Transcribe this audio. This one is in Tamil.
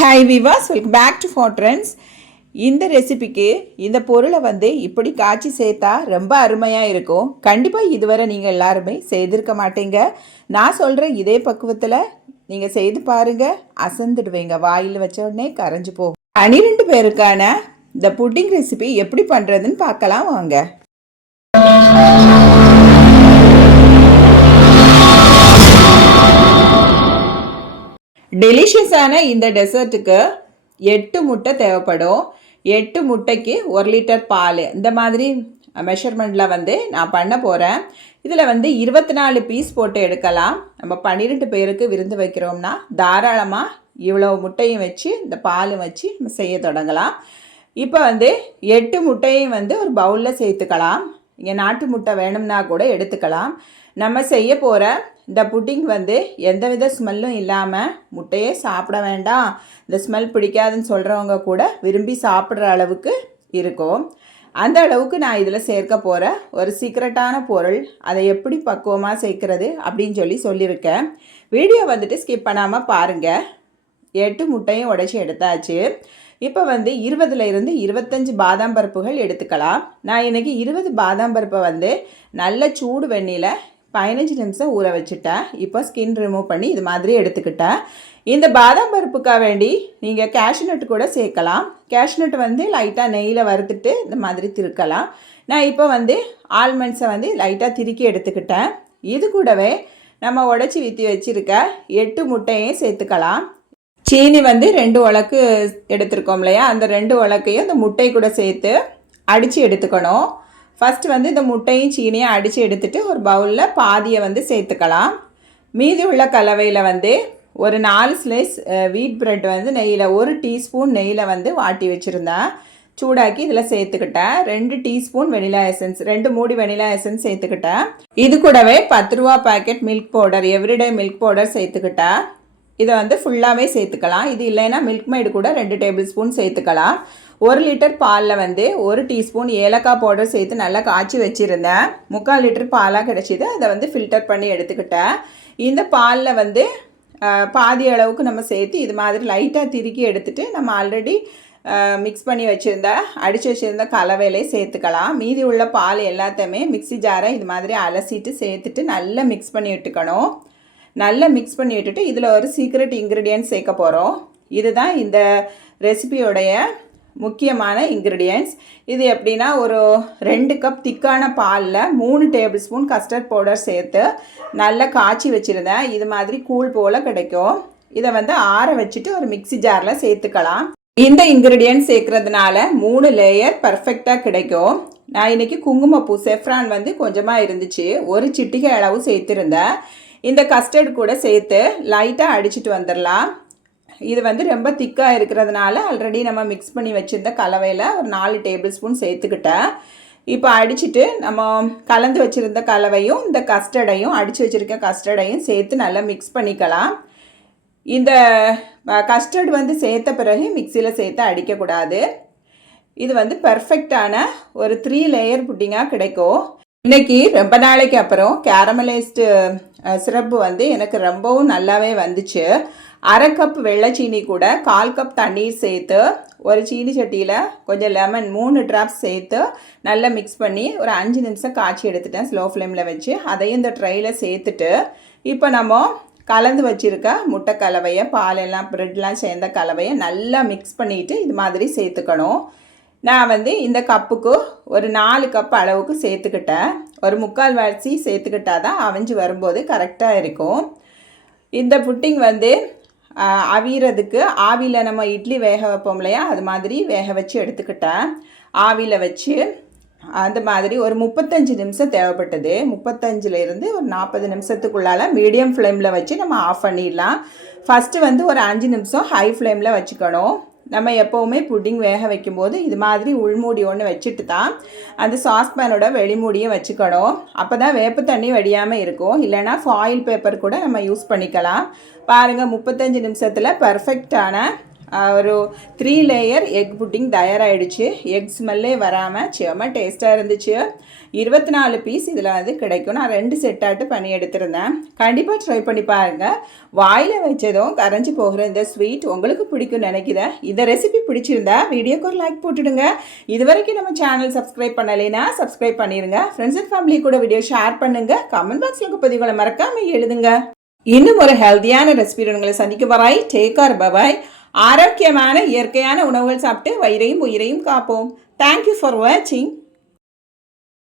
ஹாய் விவாஸ் வெல்கம் பேக் டு ஃபாட்ரன்ஸ் இந்த ரெசிபிக்கு இந்த பொருளை வந்து இப்படி காய்ச்சி சேர்த்தா ரொம்ப அருமையாக இருக்கும். கண்டிப்பாக இதுவரை நீங்கள் எல்லாருமே செய்திருக்க மாட்டீங்க. நான் சொல்கிற இதே பக்குவத்தில் நீங்கள் செய்து பாருங்கள் அசந்துடுவீங்க. வாயில் வச்ச உடனே கரைஞ்சு போகும். பன்னிரெண்டு பேருக்கான இந்த புட்டிங் ரெசிபி எப்படி பண்ணுறதுன்னு பார்க்கலாம் வாங்க. டெலிஷியஸான இந்த டெசர்ட்டுக்கு எட்டு முட்டை தேவைப்படும். எட்டு முட்டைக்கு ஒரு லிட்டர் பால். இந்த மாதிரி மெஷர்மெண்ட்டில் வந்து நான் பண்ண போகிறேன் இதில் வந்து இருபத்தி நாலு பீஸ் போட்டு எடுக்கலாம். நம்ம பன்னிரெண்டு பேருக்கு விருந்து வைக்கிறோம்னா தாராளமாக இவ்வளோ முட்டையும் வச்சு இந்த பாலும் வச்சு நம்ம செய்ய தொடங்கலாம். இப்போ வந்து எட்டு முட்டையும் வந்து ஒரு பவுலில் சேர்த்துக்கலாம். இங்கே நாட்டு முட்டை வேணும்னா கூட எடுத்துக்கலாம். நம்ம செய்ய போகிற இந்த புட்டிங் வந்து எந்தவித ஸ்மெல்லும் இல்லாமல் முட்டையே சாப்பிட வேண்டாம். இந்த ஸ்மெல் பிடிக்காதுன்னு சொல்கிறவங்க கூட விரும்பி சாப்பிட்ற அளவுக்கு இருக்கும். அந்த அளவுக்கு நான் இதில் சேர்க்க போகிற ஒரு சீக்ரெட்டான பொருள். அதை எப்படி பக்குவமாக சேர்க்கறது அப்படின்னு சொல்லி சொல்லியிருக்கேன். வீடியோ வந்துட்டு ஸ்கிப் பண்ணாமல் பாருங்கள் எட்டு முட்டையும் உடைச்சி எடுத்தாச்சு. இப்போ வந்து இருபதுல இருந்து இருபத்தஞ்சி பாதாம் பருப்புகள் எடுத்துக்கலாம். நான் இன்றைக்கி இருபது பாதாம் பருப்பை வந்து நல்ல சூடு வெந்நியில் பதினஞ்சு நிமிஷம் ஊற வச்சுட்டேன். இப்போ ஸ்கின் ரிமூவ் பண்ணி இது மாதிரி எடுத்துக்கிட்டேன். இந்த பாதாம் பருப்புக்காக வேண்டி நீங்கள் கேஷ்நட் கூட சேர்க்கலாம். கேஷ்நட் வந்து லைட்டாக நெய்யில் வறுத்துட்டு இந்த மாதிரி திருக்கலாம். நான் இப்போ வந்து ஆல்மண்ட்ஸை வந்து லைட்டாக திருக்கி எடுத்துக்கிட்டேன். இது கூடவே நம்ம உடச்சி விற்றி வச்சுருக்க எட்டு முட்டையும் சேர்த்துக்கலாம். சீனி வந்து ரெண்டு உலக்கு எடுத்திருக்கோம் இல்லையா? அந்த ரெண்டு உலக்கையும் இந்த முட்டை கூட சேர்த்து அடித்து எடுத்துக்கணும். ஃபஸ்ட்டு வந்து இந்த முட்டையும் சீனியும் அடித்து எடுத்துட்டு ஒரு பவுலில் பாதியை வந்து சேர்த்துக்கலாம். மீதி உள்ள கலவையில் வந்து ஒரு நாலு ஸ்லைஸ் வீட் பிரெட் வந்து நெய்யில் ஒரு டீஸ்பூன் நெய்யில் வந்து வாட்டி வச்சுருந்தேன். சூடாக்கி இதில் சேர்த்துக்கிட்டேன். ரெண்டு டீஸ்பூன் வெனிலா எசன்ஸ் ரெண்டு மூடி வெனிலா எசன்ஸ் சேர்த்துக்கிட்டேன். இது கூடவே பத்து ரூபா packet milk powder everyday milk powder சேர்த்துக்கிட்டேன். இதை வந்து ஃபுல்லாகவே சேர்த்துக்கலாம். இது இல்லைன்னா மில்க் மைடு கூட ரெண்டு டேபிள் ஸ்பூன் சேர்த்துக்கலாம். ஒரு லிட்டர் பாலில் வந்து ஒரு டீஸ்பூன் ஏலக்காய் பவுடர் சேர்த்து நல்லா காய்ச்சி வச்சுருந்தேன். முக்கால் லிட்டர் பாலாக கிடச்சிது. அதை வந்து ஃபில்டர் பண்ணி எடுத்துக்கிட்டேன். இந்த பாலில் வந்து பாதி அளவுக்கு நம்ம சேர்த்து இது மாதிரி லைட்டாக திருக்கி எடுத்துகிட்டு நம்ம ஆல்ரெடி மிக்ஸ் பண்ணி வச்சுருந்த அடித்து வச்சுருந்த கலவையிலே சேர்த்துக்கலாம். மீதி உள்ள பால் எல்லாத்தையுமே மிக்சி ஜாரை இது மாதிரி அலசிட்டு சேர்த்துட்டு நல்லா மிக்ஸ் பண்ணி விட்டுக்கணும். நல்லா மிக்ஸ் பண்ணி விட்டுட்டு இதில் ஒரு சீக்ரெட் இன்க்ரீடியன்ட் சேர்க்க போகிறோம் இதுதான் இந்த ரெசிபியோடைய முக்கியமான இன்க்ரீடியன்ட்ஸ் இது எப்படின்னா ஒரு ரெண்டு கப் திக்கான பாலில் மூணு டேபிள் ஸ்பூன் கஸ்டர்ட் பவுடர் சேர்த்து நல்லா காய்ச்சி வச்சுருந்தேன் இது மாதிரி கூழ் போல் கிடைக்கும். இதை வந்து ஆற வச்சுட்டு ஒரு மிக்சி ஜாரில் சேர்த்துக்கலாம். இந்த இன்க்ரீடியன்ட் சேர்க்குறதுனால மூணு லேயர் பர்ஃபெக்டாக கிடைக்கும். நான் இன்றைக்கி குங்குமப்பூ செஃப்ரான் வந்து கொஞ்சமாக இருந்துச்சு. ஒரு சிட்டிகை அளவு சேர்த்துருந்தேன். இந்த கஸ்டர்டு கூட சேர்த்து லைட்டாக அடிச்சுட்டு வந்துடலாம் இது வந்து ரொம்ப திக்காக இருக்கிறதுனால ஆல்ரெடி நம்ம மிக்ஸ் பண்ணி வச்சுருந்த கலவையில் ஒரு நாலு டேபிள் ஸ்பூன் சேர்த்துக்கிட்டேன். இப்போ அடிச்சுட்டு நம்ம கலந்து வச்சுருந்த கலவையும் இந்த கஸ்டர்டையும் அடித்து வச்சுருக்க கஸ்டர்டையும் சேர்த்து நல்லா மிக்ஸ் பண்ணிக்கலாம். இந்த கஸ்டர்டு வந்து சேர்த்த பிறகு மிக்சியில் சேர்த்து அடிக்கக்கூடாது. இது வந்து பர்ஃபெக்டான ஒரு த்ரீ லேயர் புட்டிங்காக கிடைக்கும். இன்றைக்கி ரொம்ப நாளைக்கு அப்புறம் கேரமலைஸ்டு சிரப்பு வந்து எனக்கு ரொம்பவும் நல்லாவே வந்துச்சு. அரை கப் வெள்ளை சீனி கூட கால் கப் தண்ணீர் சேர்த்து ஒரு சீனி சட்டியில் கொஞ்சம் லெமன் மூணு ட்ராப்ஸ் சேர்த்து நல்லா மிக்ஸ் பண்ணி ஒரு அஞ்சு நிமிஷம் காய்ச்சி எடுத்துட்டேன் ஸ்லோ ஃப்ளேமில் வச்சு. அதையும் இந்த ட்ரையில் சேர்த்துட்டு இப்போ நம்ம கலந்து வச்சுருக்க முட்டை கலவையை பாலெல்லாம் ப்ரெட்லாம் சேர்ந்த கலவையை நல்லா மிக்ஸ் பண்ணிவிட்டு இது மாதிரி சேர்த்துக்கணும். நான் வந்து இந்த கப்புக்கு ஒரு நாலு கப் அளவுக்கு சேர்த்துக்கிட்டேன். ஒரு முக்கால் வாசி சேர்த்துக்கிட்டால் தான் அவிஞ்சு வரும்போது கரெக்டாக இருக்கும். இந்த புட்டிங் வந்து அவியறதுக்கு ஆவியில் நம்ம இட்லி வேக வைப்போம் இல்லையா? அது மாதிரி வேக வச்சு எடுத்துக்கிட்டேன். ஆவியில் வச்சு அந்த மாதிரி ஒரு முப்பத்தஞ்சு நிமிஷம் தேவைப்பட்டது. முப்பத்தஞ்சிலேருந்து ஒரு நாற்பது நிமிஷத்துக்குள்ளால் மீடியம் ஃப்ளேமில் வச்சு நம்ம ஆஃப் பண்ணிடலாம். ஃபஸ்ட்டு வந்து ஒரு அஞ்சு நிமிஷம் ஹை ஃப்ளேமில் வச்சுக்கணும். நம்ம எப்போவுமே புட்டிங் வேக வைக்கும்போது இது மாதிரி உள்மூடி ஒன்று வச்சுட்டு தான் அந்த சாஸ்பேனோட வெளிமூடியும் வச்சுக்கணும். அப்போ தான் வேப்பு தண்ணி வடியாமல் இருக்கும். இல்லைனா ஃபாயில் பேப்பர் கூட நம்ம யூஸ் பண்ணிக்கலாம். பாருங்கள் முப்பத்தஞ்சு நிமிஷத்தில் பர்ஃபெக்டான ஒரு த்ரீ லேயர் எக் புட்டிங் தயாராகிடுச்சு எக் ஸ்மெல்லே வராமல் செம்ம டேஸ்ட்டாக இருந்துச்சு. இருபத்தி நாலு பீஸ் இதில் வந்து கிடைக்கும். நான் ரெண்டு செட்டாட்டு பண்ணி எடுத்திருந்தேன். கண்டிப்பாக ட்ரை பண்ணி பாருங்கள் வாயில் வச்சதும் கரைஞ்சி போகிற இந்த ஸ்வீட் உங்களுக்கு பிடிக்கும்னு நினைக்கிறேன். இந்த ரெசிபி பிடிச்சிருந்தா வீடியோக்கு ஒரு லைக் போட்டுடுங்க. இது வரைக்கும் நம்ம சேனல் சப்ஸ்கிரைப் பண்ணலைன்னா சப்ஸ்கிரைப் பண்ணிடுங்க ஃப்ரெண்ட்ஸ் அண்ட் ஃபேமிலி கூட வீடியோ ஷேர் பண்ணுங்கள் கமெண்ட் பாக்ஸில் பதிவுகளை மறக்காமல் எழுதுங்க. இன்னும் ஒரு ஹெல்த்தியான ரெசிபி உங்களை சந்திக்க வராய் ஆர் பபாய் ஆரோக்கியமான இயற்கையான உணவுகள் சாப்பிட்டு வயிறையும் உயிரையும் காப்போம். தேங்க்யூ ஃபார் வாட்சிங்